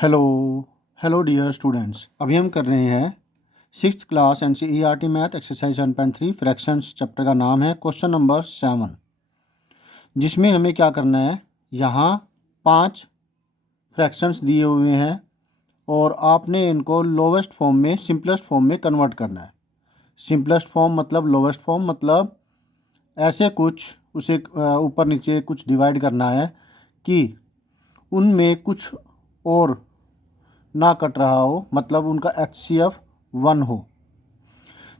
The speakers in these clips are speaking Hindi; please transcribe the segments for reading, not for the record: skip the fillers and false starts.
हेलो हेलो डियर स्टूडेंट्स, अभी हम कर रहे हैं 6th class NCERT math exercise 1.3 fractions. Chapter का नाम है क्वेश्चन नंबर 7, जिसमें हमें क्या करना है। यहाँ 5 फ्रैक्शंस दिए हुए हैं और आपने इनको लोवेस्ट फॉर्म में सिंपलेस्ट फॉर्म में कन्वर्ट करना है। सिंपलेस्ट फॉर्म मतलब लोवेस्ट फॉर्म मतलब ऐसे कुछ उसे ऊपर नीचे कुछ डिवाइड करना है कि उनमें कुछ और ना कट रहा हो, मतलब उनका HCF 1 हो।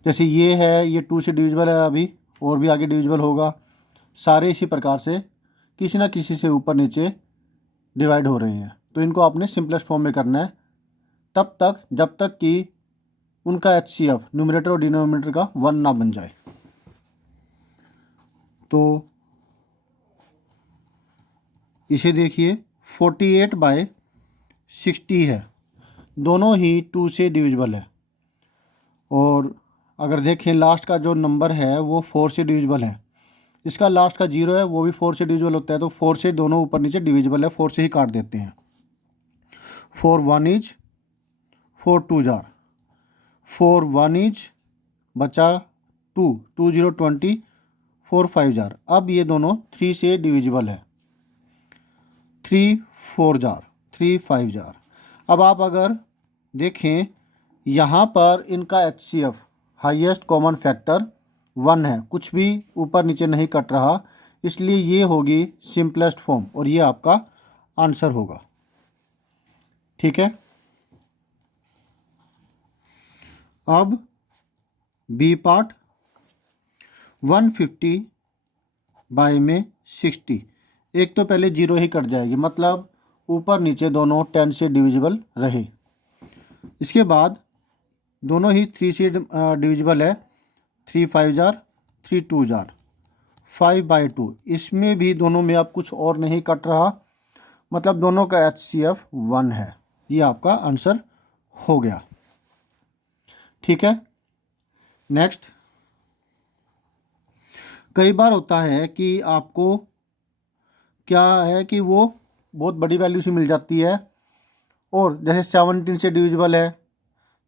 जैसे ये है, ये 2 से डिविजिबल है अभी, और भी आगे डिविजिबल होगा। सारे इसी प्रकार से किसी ना किसी से ऊपर नीचे डिवाइड हो रहे हैं, तो इनको आपने सिंपलेस्ट फॉर्म में करना है तब तक जब तक कि उनका HCF न्यूमरेटर और डिनोमिनेटर का 1 ना बन जाए। तो इसे देखिए, 48/60 है, दोनों ही 2 से डिविजिबल है। और अगर देखें लास्ट का जो नंबर है वो 4 से डिविजिबल है। इसका लास्ट का 0 है, वो भी 4 से डिविजिबल होता है, तो 4 से दोनों ऊपर नीचे डिविजिबल है, 4 से ही काट देते हैं। 4 1 इज 4 2 जार 4 1 इज बचा 2 2 0 20 4 5 जार। अब ये दोनों 3 से डिविजिबल है, 3 4 जार 3 5 जार। अब आप अगर देखें यहाँ पर इनका HCF हाईएस्ट कॉमन फैक्टर 1 है, कुछ भी ऊपर नीचे नहीं कट रहा, इसलिए ये होगी सिंपलेस्ट फॉर्म और ये आपका आंसर होगा। ठीक है, अब बी पार्ट 150/60। एक तो पहले 0 ही कट जाएगी, मतलब ऊपर नीचे दोनों 10 से डिविजिबल रहे। इसके बाद दोनों ही 3 से डिविजिबल है, 3 5 जार 3 2 जार 5/2। इसमें भी दोनों में अब कुछ और नहीं कट रहा, मतलब दोनों का HCF 1 है। ये आपका आंसर हो गया। ठीक है, नेक्स्ट। कई बार होता है कि आपको क्या है कि वो बहुत बड़ी वैल्यू से मिल जाती है, और जैसे 17 से डिविजिबल है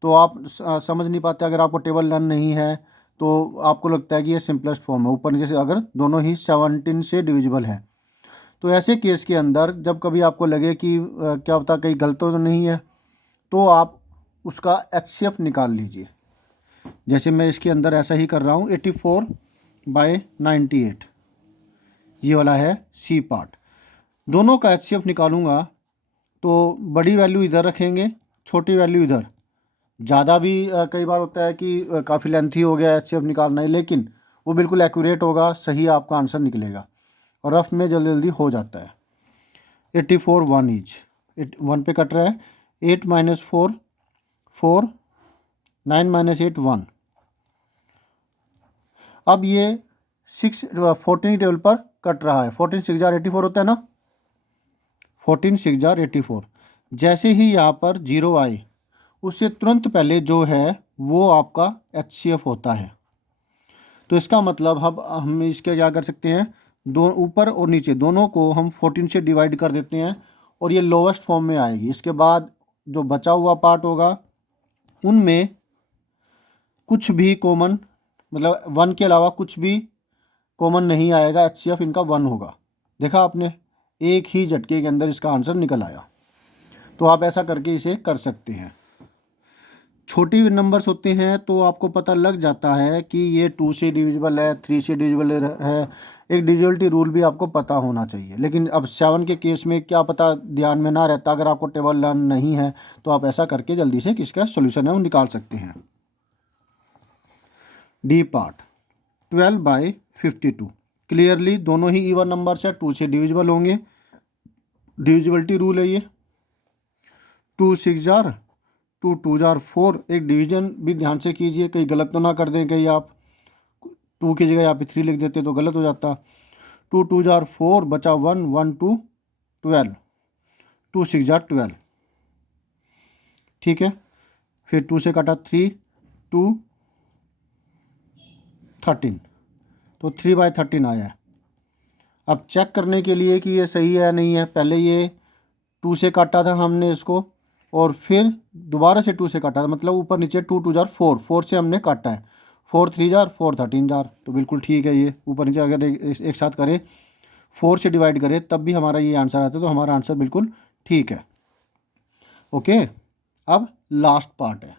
तो आप समझ नहीं पाते। अगर आपको टेबल लर्न नहीं है तो आपको लगता है कि ये सिंपलेस्ट फॉर्म है, ऊपर नीचे से अगर दोनों ही 17 से डिविजिबल है। तो ऐसे केस के अंदर जब कभी आपको लगे कि क्या पता कहीं गलत तो नहीं है, तो आप उसका HCF निकाल लीजिए। जैसे मैं इसके अंदर ऐसा ही कर रहा हूँ, 84/98 ये वाला है सी पार्ट। दोनों का HCF निकालूंगा तो बड़ी वैल्यू इधर रखेंगे, छोटी वैल्यू इधर। ज़्यादा भी कई बार होता है कि काफ़ी लेंथी हो गया HCF निकालना है, लेकिन वो बिल्कुल एक्यूरेट होगा, सही आपका आंसर निकलेगा और रफ में जल्दी जल्दी हो जाता है। 84 1 इज 1 पे कट रहा है, 8 - 4 4 9 - 8 1। अब ये 14 टेबल पर कट रहा है, 14 6 जार 84 होता है ना, 14 6 जार 84। जैसे ही यहाँ पर 0 आए उससे तुरंत पहले जो है वो आपका HCF होता है। तो इसका मतलब अब हम इसके क्या कर सकते हैं, दो ऊपर और नीचे दोनों को हम 14 से डिवाइड कर देते हैं और ये लोवेस्ट फॉर्म में आएगी। इसके बाद जो बचा हुआ पार्ट होगा उनमें कुछ भी कॉमन, मतलब 1 के अलावा कुछ भी कॉमन नहीं आएगा, HCF इनका 1 होगा। देखा आपने, एक ही झटके के अंदर इसका आंसर निकल आया। तो आप ऐसा करके इसे कर सकते हैं। छोटी नंबर्स होते हैं तो आपको पता लग जाता है कि ये 2 से डिविजिबल है, 3 से डिविजिबल है। एक डिविजिबिलिटी रूल भी आपको पता होना चाहिए, लेकिन अब 7 के केस में क्या पता ध्यान में ना रहता। अगर आपको टेबल लर्न नहीं है तो आप ऐसा करके जल्दी से किसका सोल्यूशन है वो निकाल सकते हैं। D part 12/52। क्लियरली दोनों ही इवन नंबर्स है, 2 से डिविजिबल होंगे, डिविजिबिलिटी रूल है ये। 2 6 जार 2 2 जार 4। एक डिवीजन भी ध्यान से कीजिए, कहीं गलत तो ना कर दें, कहीं आप 2 की जगह यहाँ पे 3 लिख देते तो गलत हो जाता। 2 2 जार 4 बचा 1 1 2 12 2 6 जार 12। ठीक है, फिर 2 से काटा 3 2 13, तो 3/13 आया है। अब चेक करने के लिए कि ये सही है या नहीं है, पहले ये 2 से काटा था हमने इसको, और फिर दोबारा से 2 से काटा, मतलब ऊपर नीचे 2 2 जार 4, 4 से हमने काटा है, 4 3 जार 4 13 जार, तो बिल्कुल ठीक है। ये ऊपर नीचे अगर एक साथ करें 4 से डिवाइड करें तब भी हमारा ये आंसर आता है, तो हमारा आंसर बिल्कुल ठीक है। ओके, अब लास्ट पार्ट है।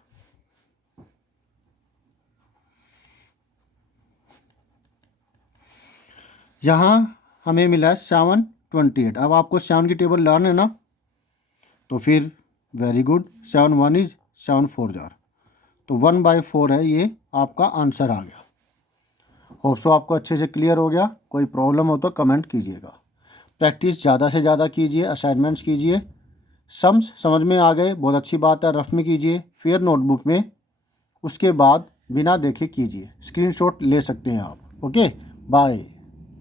यहाँ हमें मिला है 728। अब आपको 7 की टेबल लर्न है ना, तो फिर वेरी गुड, 7 1 इज 7 4 जार, तो 1/4 है, ये आपका आंसर आ गया। होप सो आपको अच्छे से क्लियर हो गया। कोई प्रॉब्लम हो तो कमेंट कीजिएगा। प्रैक्टिस ज़्यादा से ज़्यादा कीजिए, असाइनमेंट्स कीजिए। सम्स समझ में आ गए, बहुत अच्छी बात है, रफ में कीजिए, फिर नोटबुक में, उसके बाद बिना देखे कीजिए, स्क्रीनशॉट ले सकते हैं आप। Okay, bye.